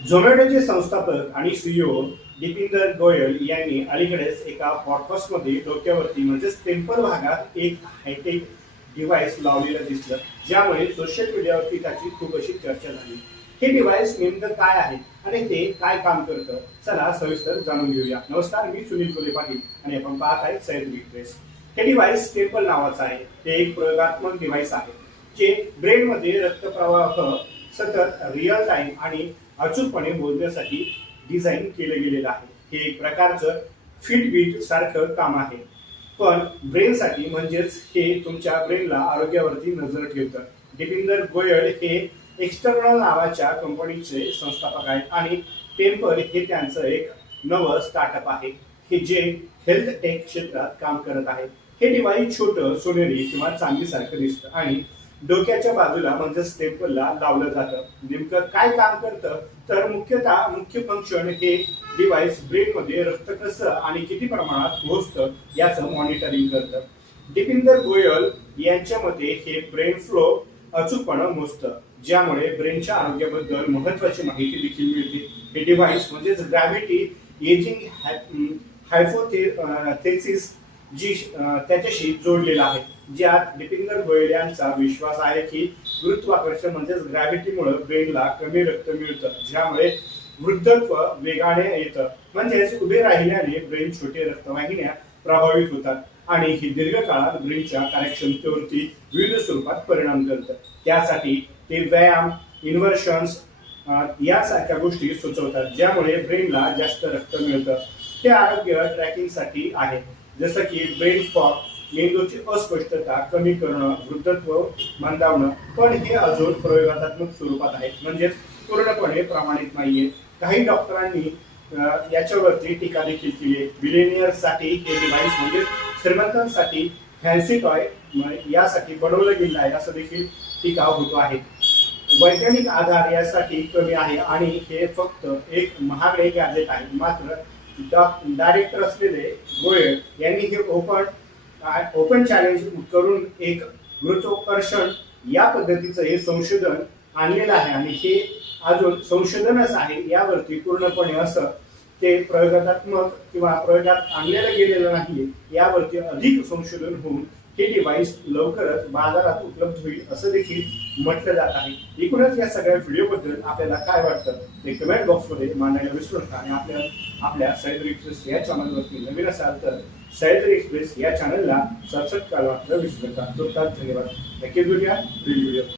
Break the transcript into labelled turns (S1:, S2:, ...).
S1: झोमॅटोचे संस्थापक आणि सीईओ दीपिंदर गोयल यांनी अलीकडेच एका पॉडकास्टमध्ये डोक्यावरती म्हणजेच टेम्पल भागात एक हायटेक डिव्हाइस लावलेलं दिसलं ज्यामुळे सोशल मीडियावरती त्याची खूप अशी चर्चा झाली. हे डिव्हाइस नेमकं काय आहे आणि ते काय काम करतं? चला सविस्तर जाणून घेऊया. नमस्कार मी सुनील कोले पाटील आणि आपण पाहत आहे सैद एक्सप्रेस हे डिव्हाइस टेम्पल नावाचं आहे. ते एक प्रयोगात्मक डिव्हाइस आहे जे ब्रेनमध्ये रक्तप्रवाह सतत रिअल टाईम आणि अचूकपणे मोजण्यासाठी डिझाईन केलं गेलेलं आहे. हे एक प्रकारचं फिटबीट सारखं काम आहे. पण ब्रेनसाठी म्हणजेच हे तुमच्या ब्रेनला आरोग्यावरती नजर ठेवतं. दीपिंदर गोयल हे एक्सटर्नल नावाच्या कंपनीचे संस्थापक आहेत आणि टेम्पल हे त्यांचं एक नवं स्टार्टअप आहे. हे जे हेल्थ टेक क्षेत्रात काम करत आहे. हे डिवाईस छोटं सोनेरी किंवा चांदीसारखं दिसतं आणि डोक्याच्या बाजूला म्हणजे स्टेपलला लावलं जातं. नेमकं काय काम करतं? तर मुख्यतः मुख्य फंक्शन हे डिव्हाइस ब्रेनमध्ये रक्त कसं आणि किती प्रमाणात पोहोचतं याचं मॉनिटरिंग करतं. दीपिंदर गोयल यांच्या मते हे ब्रेन फ्लो अचूकपणे मोजतं ज्यामुळे ब्रेनच्या आरोग्याबद्दल महत्वाची माहिती देखील मिळते. हे डिव्हाइस म्हणजेच ग्रॅव्हिटी एजिंग हायफोथेसिस जी त्याच्याशी जोडलेला आहे ज्यात दीपिंदर गोयल यांचा विश्वास आहे की गुरुत्वाकर्षण म्हणजेच ग्रॅव्हिटीमुळे ब्रेनला कमी रक्त मिळतं ज्यामुळे वृद्धत्व वेगाने येतं. म्हणजेच उभे राहिल्याने ब्रेन छोटे रक्तवाहिन्या प्रभावित होतात आणि ही दीर्घकाळात ब्रेनच्या कार्यक्षमतेवरती विविध स्वरूपात परिणाम करतं. त्यासाठी ते व्यायाम इन्व्हर्शन्स यासारख्या गोष्टी सुचवतात ज्यामुळे ब्रेनला जास्त रक्त मिळतं. हे आरोग्य ट्रॅकिंगसाठी आहे. जसं की ब्रेन फॉग मेंदूची अस्पष्टता कमी करणं वृद्धत्व मंदावणं पण हे अजून प्रयोगात्मक स्वरूपात आहे म्हणजेच पूर्णपणे प्रमाणित नाहीये. काही डॉक्टरांनी याच्यावरती टीका देखील केली आहे. हे डिव्हाइस म्हणजे श्रीमंतांसाठी फॅन्सी टॉय यासाठी बनवलं गेलं आहे असं देखील टीका होतो आहे. वैज्ञानिक आधार यासाठी कमी आहे आणि हे फक्त एक महागडे गॅजेट आहे. मात्र डायरेक्टर असलेले गोयल यांनी हे ओपन ओपन चॅलेंज करून एक गुरुत्वाकर्षण या पद्धतीचं हे संशोधन आणलेलं आहे. आणि हे अजून संशोधनच आहे. यावरती पूर्णपणे असं ते प्रयोगात्मक किंवा प्रयोगात आणलेलं गेलेलं नाही यावरती अधिक संशोधन होऊन हे डिव्हाइस लवकरच बाजारात उपलब्ध होईल असं देखील म्हटलं जात आहे. एकूणच या सगळ्या व्हिडिओबद्दल आपल्याला काय वाटतं ते कमेंट बॉक्समध्ये मांडायला विसरू नका. आणि आपल्या आपल्या सह्याद्री एक्सप्रेस या चॅनलवरती नवीन असाल तर सह्याद्री एक्सप्रेस या चॅनलला सबस्क्राईब करायला विसरू नका. धन्यवाद. नक्कीच भेटूया